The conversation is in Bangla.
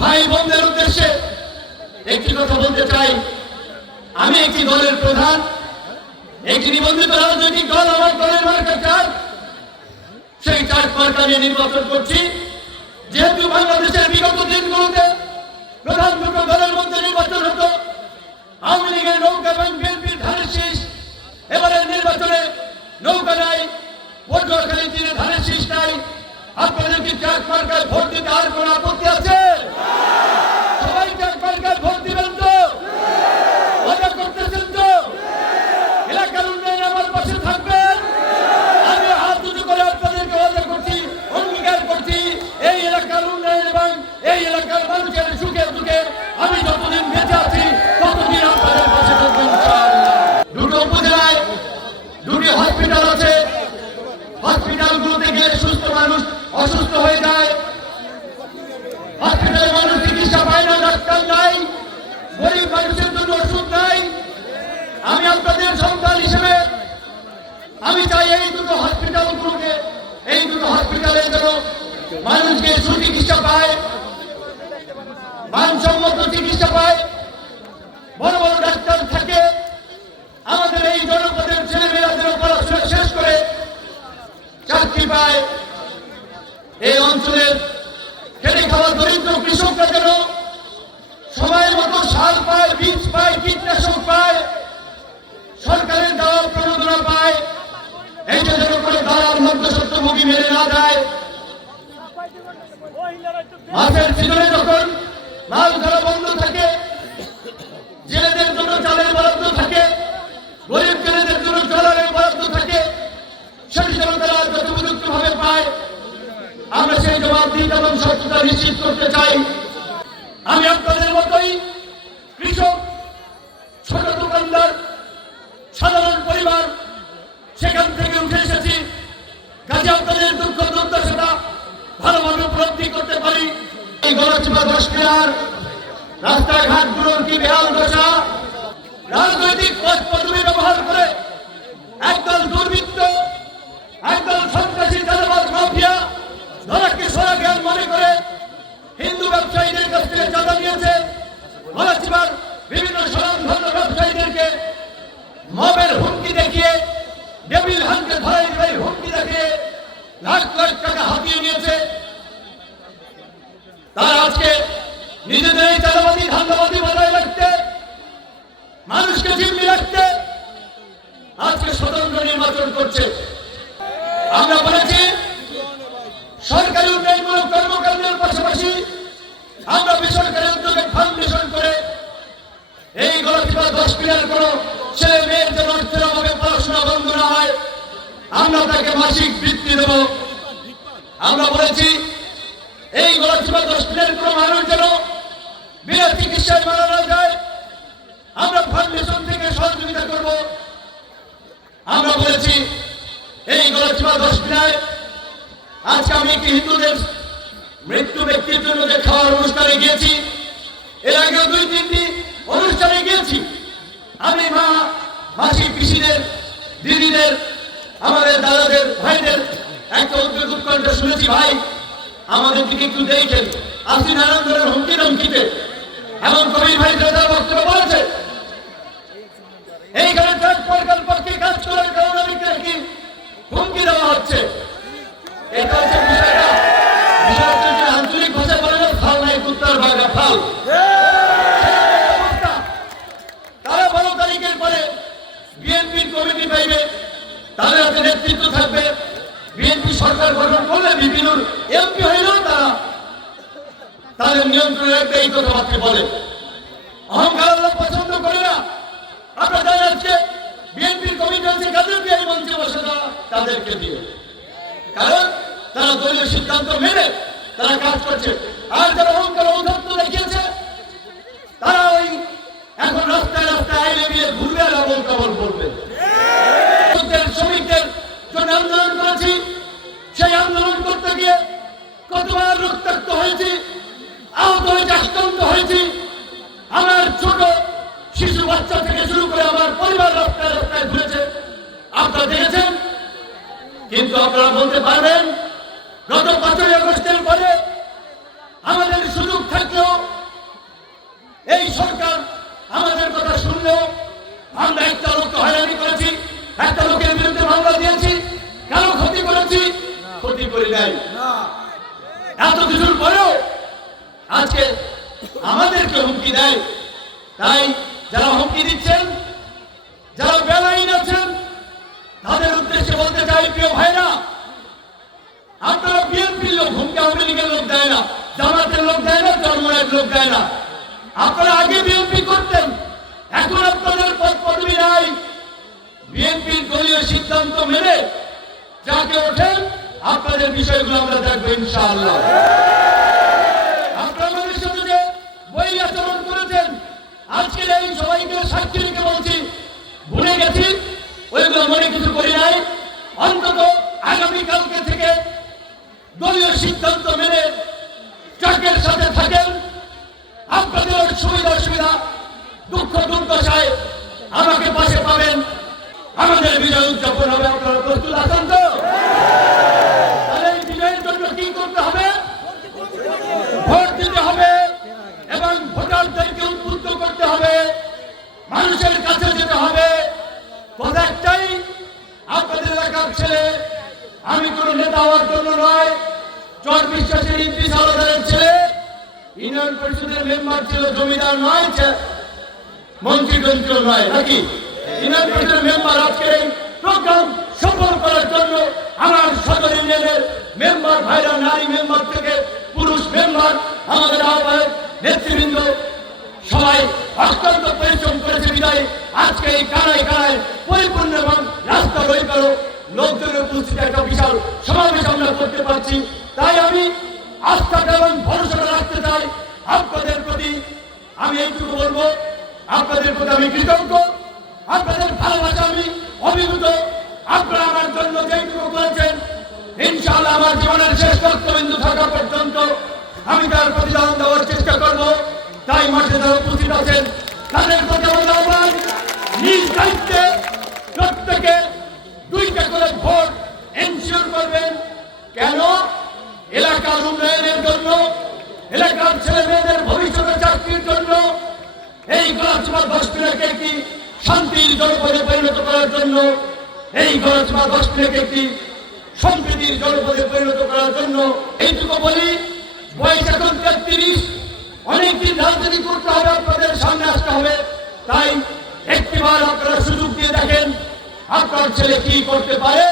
ভাই বোনদের উদ্দেশ্যে একটি কথা বলতে চাই। আমি একটি দলের প্রধান, একটি নিবন্ধিত রাজনৈতিক দল, আমার দলের মার্কা চার্জ, সেই চার্জ মার্কা নিয়ে নির্বাচন করছি। যেহেতু বাংলাদেশের বিগত দিনগুলোতে প্রধান দুটো দলের মধ্যে নির্বাচন হতো, আওয়ামী লীগের নৌকা এবং বিএনপির ধানের শীষ, এবারের নির্বাচনে নৌকা নাই, পটুয়াখালী তীরে ধানের শীষ নাই। আপনাদের কি চার্জ মার্কায় ভোট দিতে আর কোনো আপত্তি আছে? সবাই চার্জ মার্কায় ভোট দিবেন তো? মজা করতেছেন তো? এলাকার উন্নয়নে আমার পাশে থাকবেন? আমি হাত উঁচু করে আপনাদেরকে ওয়াদা করছি, অঙ্গীকার করছি, এই এলাকার উন্নয়ন এবং এই এলাকার মানুষের সুখে দুঃখে আমি যতদিন বেঁচে আছি ততদিন আপনাদের পাশে থাকবেন। দুটো উপজেলায় দুটি হসপিটাল আছে। হসপিটালগুলোতে গেলে সুস্থ মানুষ অসুস্থ হয়ে যায়। হসপিটালে মানুষ চিকিৎসা পায় না, ডাক্তার নাই, গরিব মানুষের জন্য ওষুধ নাই। আমি আপনাদের সন্তান হিসেবে আমি চাই এই দুটো হসপিটালগুলোকে, এই দুটো হসপিটালের জন্য মানুষকে সুচিকিৎসা পায়, মানসম্মত চিকিৎসা পায়, বড় বড় ডাক্তার থাকে। আমাদের এই জনপদের ছেলেমেয়েরা যেন পড়াশোনা শেষ করে চাকরি পায়। এই অঞ্চলের খেটে খাওয়া দরিদ্র কৃষকরা যেন সময়ের মতো সার পায়, বীজ পায়, কীটনাশক পায়, সরকারের দেওয়া প্রণোদনা পায়। এইটা যেন করে দালাল মধ্যস্বত্বভোগী মেনে না দেয়। মাছের সিজনে যখন মাছ ধরা বন্ধ থাকে, জেলেদের জন্য চালের বরাদ্দ থাকে, গরিব জেলেদের জন্য জলের বরাদ্দ থাকে, সেই জন্য তারা যথোপযুক্ত ভাবে পায়। আমরা সেই জবাবদিহিতা এবং স্বচ্ছতা নিশ্চিত করতে চাই। আমি আপনাদের মতোই কৃষক, ছোট দোকানদার, সাধারণ পরিবার, সেখান থেকে উঠে এসেছি। কাজে আপনাদের দুঃখ দুর্দশাটা ভালোভাবে উপলব্ধি করতে পারি। এই গণচিপা 10 মিনার রাস্তাঘাটগুলোর কি বেহাল দশা! রাজনৈতিক পথ পদবি ব্যবহার করে একদল দুর্বৃত্ত, একদল সন্ত্রাসী চাঁদাবাজ মাফিয়া ধরাকে সরা জ্ঞান মনে করে হিন্দু ব্যবসায়ীদের কাছ থেকে চাঁদা নিয়েছে। গণচিপার বিভিন্ন স্বনামধন্য ব্যবসায়ীদেরকে মবের হুমকি দেখিয়ে, ডেভিল হানকে ধরাই হুমকি দেখিয়ে লাখ লাখ টাকা হাতিয়ে নিয়েছে। তারা আজকে নিজেদের এই চাঁদাবাদী ধান্দাবাদী বজায় রাখতে, মানুষকে জিম্মি রাখতে আজকে স্বতন্ত্র নির্বাচন করছে। আমরা বলেছি সরকারি উন্নয়নমূলক কর্মকাণ্ডের পাশাপাশি আমরা বেসরকারি উদ্যোগে ফাউন্ডেশন করে এই গণচিপা 10 মিনার কোন ছেলে মেয়ের যেন অর্থের অভাবে পড়াশোনা বন্ধ না হয়, আমরা তাকে মাসিক বৃত্তি দেব। আমরা বলেছি এই গণচিপা 10 মিনার কোন মানুষ যেন বিনা চিকিৎসায় মারা না যায়, আমরা ফাউন্ডেশন থেকে সহযোগিতা করব। আমরা বলেছি এই গণচিপা 10 মিনার আজকে আমি একটি হিন্দুদের মৃত্যু ব্যক্তির জন্য যে খাওয়ার অনুষ্ঠানে গিয়েছি, এর আগেও 2-3টি অনুষ্ঠানে গিয়েছি। আমি মাসি পিসিদের, দিদিদের, আমাদের দাদাদের, ভাইদের একটা উদ্বেগ উৎকণ্ঠা শুনেছি। ভাই আমাদের দিকে একটু দেখেন, আসি নারায়ণগড়ের হুমকি ধমকিতে এমন কবির ভাই দাদার বক্তব্য বলেছে এইখানে ট্রাক সরকার পক্ষে কাজ করার কারণে কি হুমকি দেওয়া হচ্ছে। এটা হচ্ছে বিষয়টা। বিষয়টা যে আঞ্চলিক ভাষায় বলে না, ফাল নাই কুত্তার বাগা ফাল। তারা 12 তারিখের পরে বিএনপির কমিটি পাইবে, তাদের হাতে নেতৃত্ব থাকবে। বিএনপি সরকার গঠন করলে বিপিনুর এমপি হইলেও তারা তাদের নিয়ন্ত্রণে রাখবে, এই কথাবার্তা বলে। অহংকার আল্লাহ পছন্দ করে না। আপনারা জানেন আজকে বিএনপির কমিটি হচ্ছে কাদেরকে এই মঞ্চে বসে দেওয়া, তাদেরকে দিয়ে। কারণ তারা দলীয় সিদ্ধান্ত মেনে তারা কাজ করছে। আর যারা অহংকার ঔদ্ধত্য দেখিয়েছে তারা ওই এখন রাস্তায় রাস্তায় আইলে গিয়ে ঘুরবে আর আবল তাবল বলবে। শ্রমিকদের জন্য আন্দোলন করেছি, সেই আন্দোলন করতে গিয়ে কতবার রক্তাক্ত হয়েছি, আহত হয়েছে, আক্রান্ত হয়েছি। আমার ছোট শিশু বাচ্চা থেকে শুরু করে আমার পরিবার রাস্তায় রাস্তায় ঘুরেছে, আপনারা দেখেছেন। কিন্তু আপনারা বলতে পারবেন গত 5ই আগস্টের পরে আমাদের সুযোগ থাকলেও দেয় এত কিছুর পরেও আজকে আমাদেরকে হুমকি দেয়। তাই যারা হুমকি দিচ্ছেন, যারা বেলাইন আছেন, তাদের উদ্দেশ্যে বলতে চাই, প্রিয় ভাইরা, আপনারা বিএনপির লোক, হুমকি আওয়ামী লীগের লোক দেয় না, জামাতের লোক দেয় না, চরমনের লোক দেয় না। আপনারা আগে বিএনপি করতেন, এখন আপনাদের পদ পদবি নাই। বিএনপির দলীয় সিদ্ধান্ত মেনে যাকে ওঠেন, আপনাদের বিষয়গুলো আমরা দেখবো ইনশাআল্লাহ। আপনারা আমাদের সাথে যে বই আচরণ করেছেন, আজকের এই সবাইকে সাক্ষী রেখে বলছি, ভুলে গেছি, ওইগুলো মনে কিছু করি নাই। অন্তত আগামীকালকে থেকে দলীয় সিদ্ধান্ত মেনে ট্রাকের সাথে থাকেন। আপনাদের সুবিধা অসুবিধা, দুঃখ দুর্দশায় আমাকে পাশে পাবেন। আমাদের বিজয় উদযাপন হবে। আপনারা প্রস্তুত আছেন তো? তাহলে এই বিজয়ের জন্য কি করতে হবে? ভোট দিতে হবে এবং ভোটারদেরকে উদ্বুদ্ধ করতে হবে, মানুষের কাছে যেতে হবে। কথা একটাই, আপনাদের এলাকার ছেলে, আমি কোনো নেতা হওয়ার জন্য নয়, চর বিশ্বাসের ইদ্রিস আলাদারের ছেলে, ইউনিয়ন পরিষদের মেম্বার ছিল, জমিদার নয়, মন্ত্রী তন্ত্র নয়, নাকি ইউনিয়ন পরিষদের মেম্বার। আজকের এই প্রোগ্রাম সফল করার জন্য আমার সদর ইউনিয়নের মেম্বার ভাইরা, নারী মেম্বার থেকে পুরুষ মেম্বার, আমাদের আহ্বায়ক নেতৃবৃন্দ সবাই অত্যন্ত পরিশ্রম করেছে বিদায় আজকে এই কানায় কানায় পরিপূর্ণ এবং রাস্তা রয়ে গেল লোকজনের উপস্থিতি একটা বিশাল সমাবেশ আমরা করতে পারছি। তাই আমি আস্থাটা এবং ভরসা রাখতে চাই আপনাদের প্রতি। আমি এইটুকু বলবো, আপনাদের প্রতি আমি কৃতজ্ঞ, আপনাদের ভালোবাসা আমি অভিভূত। আপনারা আমার জন্য যেটুকু করেছেন, ইনশাআল্লাহ আমার জীবনের শেষ রক্তবিন্দু থাকা পর্যন্ত আমি তার প্রতিদান দেওয়ার চেষ্টা করব। তাই মাঠে যারা উপস্থিত আছেন, তাদের প্রতি আমার আহ্বান, নিজ দায়িত্বে প্রত্যেকে 2টা করে ভোট এনশিওর করবেন। কেন? এলাকার উন্নয়নের জন্য, এলাকার ছেলে মেয়েদের ভবিষ্যতের চাকরির জন্য, এই গলাচিপা 10 মিনিটকে একটি শান্তির জনপদে পরিণত করার জন্য, এই গলাচিপা 10 মিনিটকে একটি সম্প্রীতির জনপদে পরিণত করার জন্য। এইটুকু বলি, বয়স এখন 33, অনেকদিন রাজনীতি করতে হবে, আপনাদের সামনে আসতে হবে। তাই একটিবার আপনারা সুযোগ দিয়ে দেখেন আপনার ছেলে কি করতে পারে।